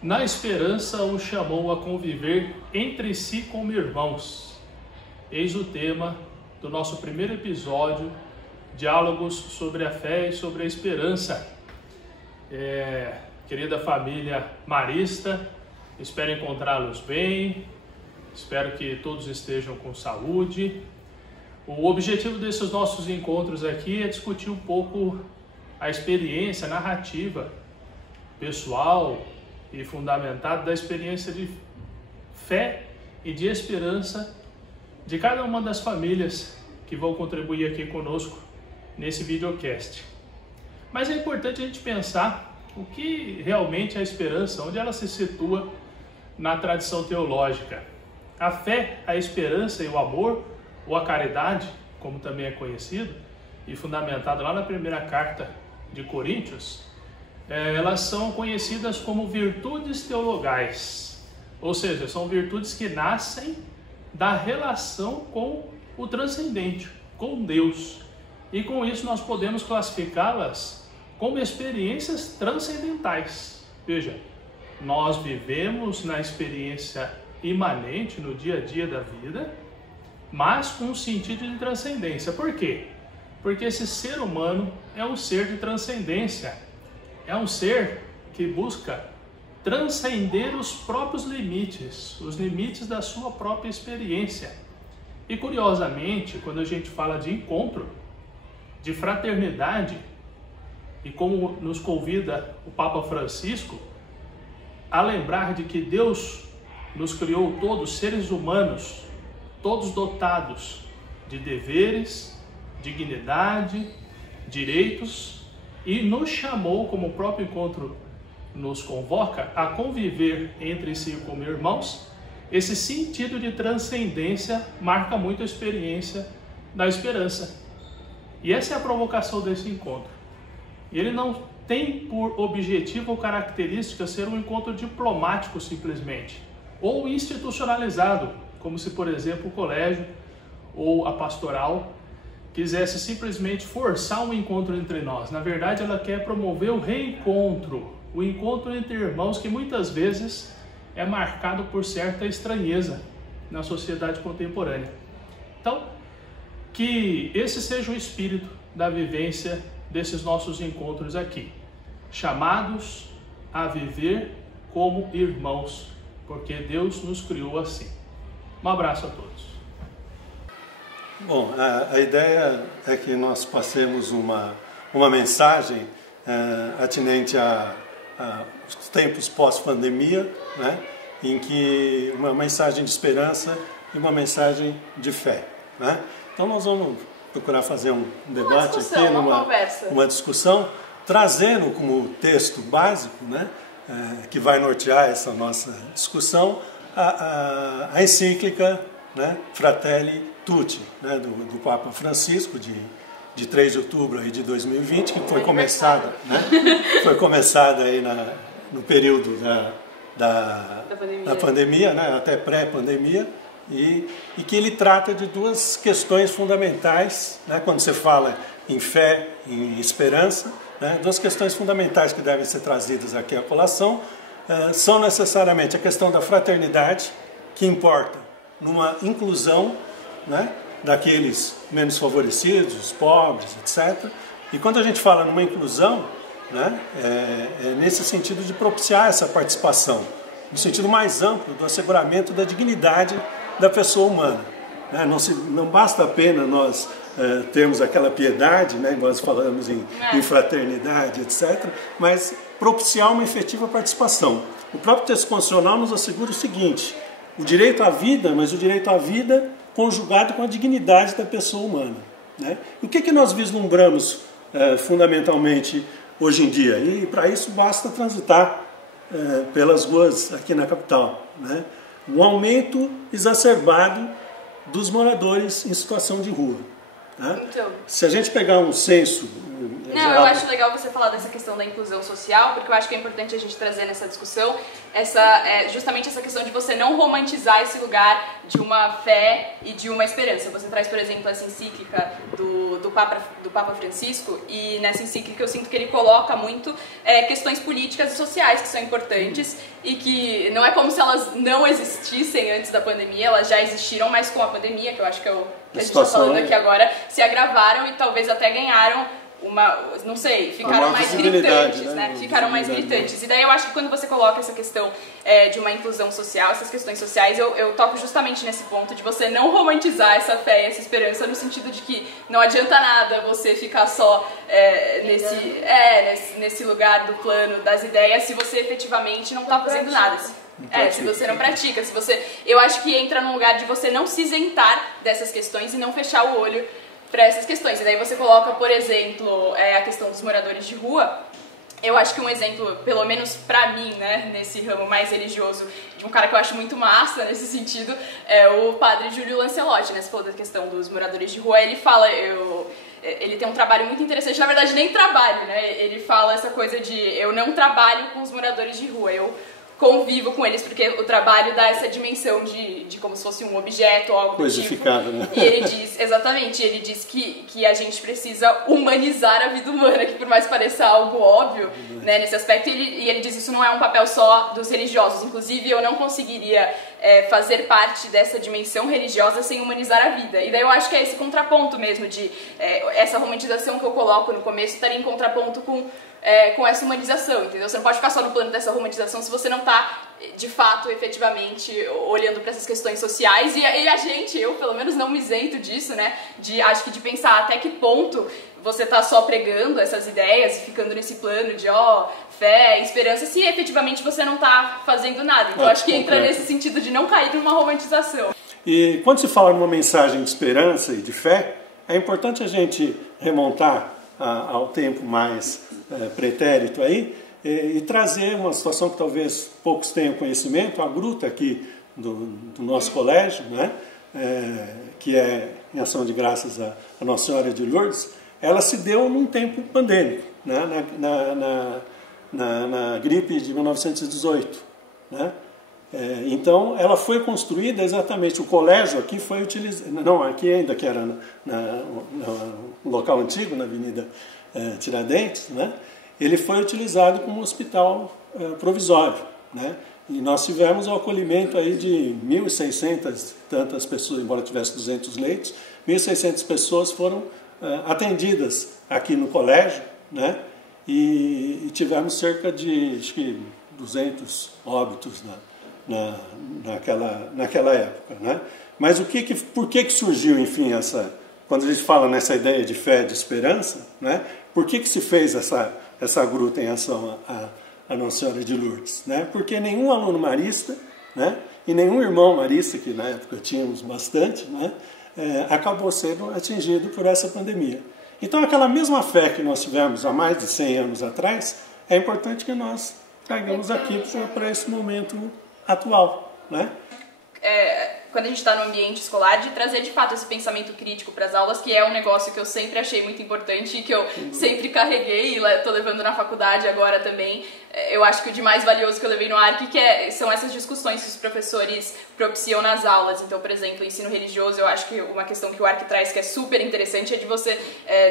Na esperança o chamou a conviver entre si como irmãos. Eis o tema do nosso primeiro episódio, Diálogos sobre a Fé e sobre a Esperança. Querida família marista, espero encontrá-los bem, espero que todos estejam com saúde. O objetivo desses nossos encontros aqui é discutir um pouco a experiência, a narrativa pessoal e fundamentada da experiência de fé e de esperança de cada uma das famílias que vão contribuir aqui conosco nesse videocast. Mas é importante a gente pensar o que realmente é a esperança, onde ela se situa na tradição teológica. A fé, a esperança e o amor, ou a caridade, como também é conhecido, e fundamentado lá na primeira carta de Coríntios, elas são conhecidas como virtudes teologais, ou seja, são virtudes que nascem da relação com o transcendente, com Deus. E com isso nós podemos classificá-las como experiências transcendentais. Veja, nós vivemos na experiência imanente, no dia a dia da vida, mas com um sentido de transcendência. Por quê? Porque esse ser humano é um ser de transcendência. É um ser que busca transcender os próprios limites, os limites da sua própria experiência. E curiosamente, quando a gente fala de encontro, de fraternidade, e como nos convida o Papa Francisco a lembrar de que Deus nos criou todos seres humanos, todos dotados de deveres, dignidade, direitos, e nos chamou, como o próprio encontro nos convoca, a conviver entre si como irmãos. Esse sentido de transcendência marca muito a experiência da esperança. E essa é a provocação desse encontro. Ele não tem por objetivo ou característica ser um encontro diplomático simplesmente, ou institucionalizado, como se, por exemplo, o colégio ou a pastoral quisesse simplesmente forçar um encontro entre nós. Na verdade, ela quer promover o reencontro, o encontro entre irmãos, que muitas vezes é marcado por certa estranheza na sociedade contemporânea. Então, que esse seja o espírito da vivência desses nossos encontros aqui, chamados a viver como irmãos, porque Deus nos criou assim. Um abraço a todos. Bom, a ideia é que nós passemos uma mensagem atinente aos tempos pós-pandemia, né, em que uma mensagem de esperança e uma mensagem de fé, né? Então nós vamos procurar fazer um debate aqui, uma discussão, trazendo como texto básico, né, que vai nortear essa nossa discussão, a encíclica, né, Fratelli Tutti, né, do Papa Francisco, de 3 de outubro aí de 2020, que foi começada, né, aí no período da pandemia, né, até pré-pandemia, e que ele trata de duas questões fundamentais, né, quando você fala em fé, em esperança, né, duas questões fundamentais que devem ser trazidas aqui à colação, são necessariamente a questão da fraternidade, que importa numa inclusão, né, daqueles menos favorecidos, os pobres, etc. E quando a gente fala numa inclusão, né, é nesse sentido de propiciar essa participação, no sentido mais amplo do asseguramento da dignidade da pessoa humana. Né? Não basta apenas nós termos aquela piedade, né, nós falamos em fraternidade, etc., mas propiciar uma efetiva participação. O próprio texto constitucional nos assegura o seguinte: o direito à vida, mas o direito à vida conjugado com a dignidade da pessoa humana. Né? E o que nós vislumbramos fundamentalmente hoje em dia? E para isso basta transitar pelas ruas aqui na capital. Né? Um aumento exacerbado dos moradores em situação de rua. Né? Então, se a gente pegar um censo Não, eu acho legal você falar dessa questão da inclusão social, porque eu acho que é importante a gente trazer nessa discussão justamente essa questão de você não romantizar esse lugar de uma fé e de uma esperança. Você traz, por exemplo, essa encíclica do Papa Francisco, e nessa encíclica eu sinto que ele coloca muito questões políticas e sociais que são importantes e que não é como se elas não existissem antes da pandemia, elas já existiram, mas com a pandemia, que eu acho que é o que a gente está falando aqui agora, se agravaram e talvez até ganharam não sei, ficaram mais gritantes, né? Ficaram mais gritantes. E daí eu acho que quando você coloca essa questão de uma inclusão social, essas questões sociais, eu toco justamente nesse ponto de você não romantizar essa fé e essa esperança, no sentido de que não adianta nada você ficar só nesse lugar do plano das ideias se você efetivamente não está fazendo nada. Se você não pratica, eu acho que entra num lugar de você não se isentar dessas questões e não fechar o olho para essas questões. E daí você coloca, por exemplo, a questão dos moradores de rua. Eu acho que um exemplo, pelo menos pra mim, né, nesse ramo mais religioso, de um cara que eu acho muito massa nesse sentido, é o padre Júlio Lancelotti, né? Você falou da questão dos moradores de rua, ele fala, ele tem um trabalho muito interessante, na verdade nem trabalho, né? Ele fala essa coisa de eu não trabalho com os moradores de rua, eu convivo com eles, porque o trabalho dá essa dimensão de como se fosse um objeto ou algo do tipo. Né? E ele diz, exatamente, ele diz que a gente precisa humanizar a vida humana, que por mais pareça algo óbvio, né, nesse aspecto, e ele diz isso não é um papel só dos religiosos, inclusive eu não conseguiria fazer parte dessa dimensão religiosa sem humanizar a vida. E daí eu acho que é esse contraponto mesmo, de essa romantização que eu coloco no começo estaria em contraponto com essa humanização, entendeu? Você não pode ficar só no plano dessa romantização se você não está, de fato, efetivamente, olhando para essas questões sociais. E eu pelo menos não me isento disso, né? Acho que de pensar até que ponto você está só pregando essas ideias e ficando nesse plano de, fé, esperança, se efetivamente você não está fazendo nada. Então acho que entra nesse sentido de não cair numa romantização. E quando se fala numa mensagem de esperança e de fé, é importante a gente remontar ao tempo mais pretérito aí e trazer uma situação que talvez poucos tenham conhecimento. A gruta aqui do nosso colégio, né, que é em ação de graças a Nossa Senhora de Lourdes, ela se deu num tempo pandêmico, né, na gripe de 1918, né? Então ela foi construída exatamente, o colégio aqui foi utilizado, não, aqui ainda que era no local antigo, na Avenida Tiradentes, né? Ele foi utilizado como hospital provisório, né? E nós tivemos o acolhimento aí de 1.600 tantas pessoas, embora tivesse 200 leitos, 1.600 pessoas foram atendidas aqui no colégio, né? E tivemos cerca de, acho que 200 óbitos naquela época, né? Mas por que surgiu, enfim, quando a gente fala nessa ideia de fé, de esperança, né? Por que se fez essa gruta em ação a Nossa Senhora de Lourdes, né? Porque nenhum aluno marista, né, e nenhum irmão marista, que na época tínhamos bastante, né, acabou sendo atingido por essa pandemia. Então aquela mesma fé que nós tivemos há mais de 100 anos atrás, é importante que nós traigamos aqui para esse momento atual, né? Quando a gente está no ambiente escolar, de trazer de fato esse pensamento crítico para as aulas, que é um negócio que eu sempre achei muito importante e que eu sempre carreguei e estou levando na faculdade agora também. Eu acho que o de mais valioso que eu levei no ARC são essas discussões que os professores propiciam nas aulas. Então, por exemplo, ensino religioso, eu acho que uma questão que o ARC traz que é super interessante é de você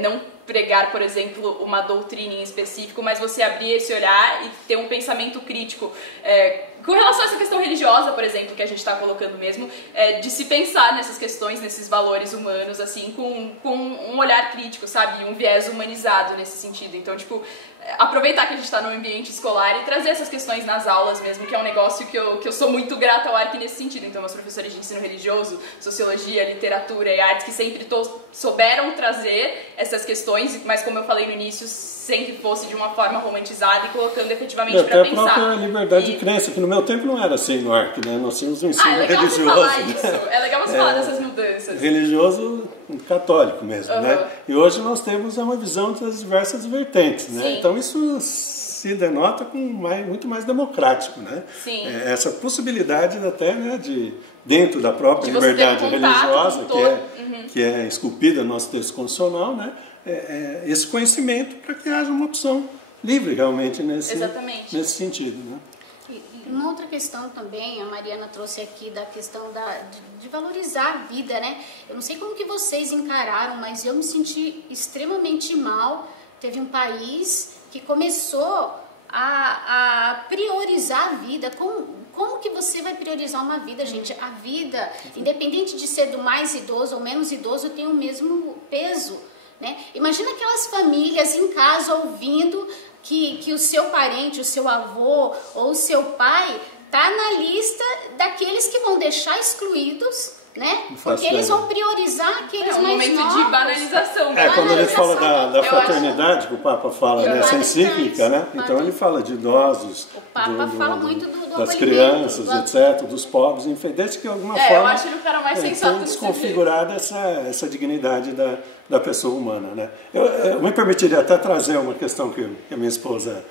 não pregar, por exemplo, uma doutrina em específico, mas você abrir esse olhar e ter um pensamento crítico com relação a essa questão religiosa, por exemplo, que a gente está colocando mesmo, de se pensar nessas questões, nesses valores humanos, assim, com um olhar crítico, sabe? Um viés humanizado nesse sentido. Então, tipo, aproveitar que a gente está no ambiente escolar e trazer essas questões nas aulas mesmo, que é um negócio que eu sou muito grata ao ARC nesse sentido. Então, meus professores de ensino religioso, sociologia, literatura e artes, que sempre souberam trazer essas questões, mas como eu falei no início, sempre fosse de uma forma romantizada e colocando efetivamente para pensar. Até a própria liberdade de crença, que no meu tempo não era assim no ARC, né? Nós tínhamos um ensino religioso. É legal você falar dessas mudanças. Religioso católico mesmo, né? E hoje nós temos uma visão das diversas vertentes, né? Sim. Então isso se denota com muito mais democrático, né? Sim. Essa possibilidade até, né, de dentro da própria liberdade religiosa que é esculpida no nosso texto constitucional, né? Esse conhecimento para que haja uma opção livre realmente nesse sentido, né? Uma outra questão também, a Mariana trouxe aqui da questão de valorizar a vida, né? Eu não sei como que vocês encararam, mas eu me senti extremamente mal. Teve um país que começou a priorizar a vida. Como que você vai priorizar uma vida, gente? A vida, independente de ser do mais idoso ou menos idoso, tem o mesmo peso, né? Imagina aquelas famílias em casa ouvindo que o seu parente, o seu avô ou o seu pai tá na lista daqueles que vão deixar excluídos, né? Porque eles vão priorizar aqueles mais novos. É um momento de banalização. Quando ele fala da fraternidade, que o Papa fala nessa encíclica, né? Então ele fala de idosos, o Papa fala muito das crianças, etc., dos pobres, enfim, desde que de alguma forma eu acho ele o cara mais sensato tem desconfigurado essa dignidade da pessoa humana, né? Eu me permitiria até trazer uma questão que a minha esposa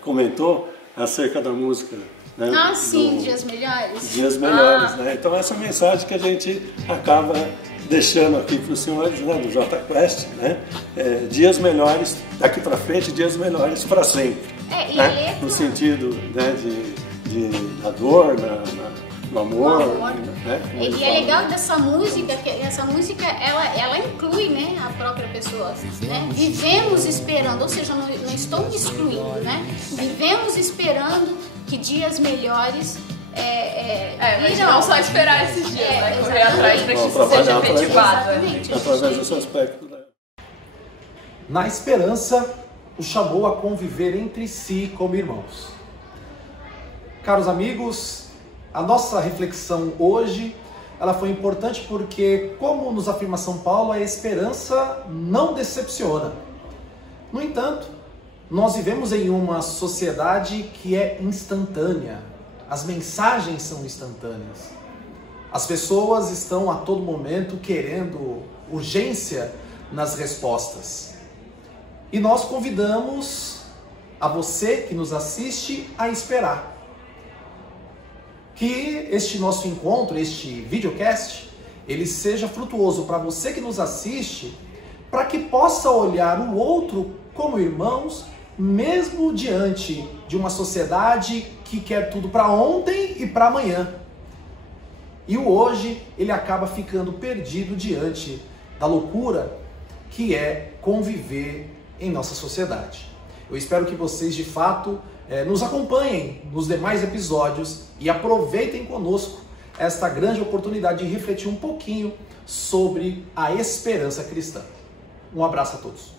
comentou acerca da música, né? Sim, Dias Melhores. Dias Melhores, né? Então essa mensagem que a gente acaba deixando aqui para os senhores, né, do Jota Quest, né? Dias melhores daqui para frente, dias melhores para sempre, né? No sentido, né, da dor, no amor. Né? E é legal dessa música, que essa música ela inclui, né, a própria pessoa, né? Vivemos esperando, ou seja, não estou me excluindo, né? Vivemos esperando que dias melhores mas não só esperar esses dias, né? Correr atrás para que isso seja efetivado. Através desse aspecto. Na esperança, o chamou a conviver entre si como irmãos. Caros amigos, a nossa reflexão hoje, ela foi importante porque, como nos afirma São Paulo, a esperança não decepciona. No entanto, nós vivemos em uma sociedade que é instantânea. As mensagens são instantâneas. As pessoas estão a todo momento querendo urgência nas respostas. E nós convidamos a você que nos assiste a esperar. Que este nosso encontro, este videocast, ele seja frutuoso para você que nos assiste, para que possa olhar o outro como irmãos, mesmo diante de uma sociedade que quer tudo para ontem e para amanhã. E o hoje, ele acaba ficando perdido diante da loucura que é conviver em nossa sociedade. Eu espero que vocês, de fato, nos acompanhem nos demais episódios e aproveitem conosco esta grande oportunidade de refletir um pouquinho sobre a esperança cristã. Um abraço a todos.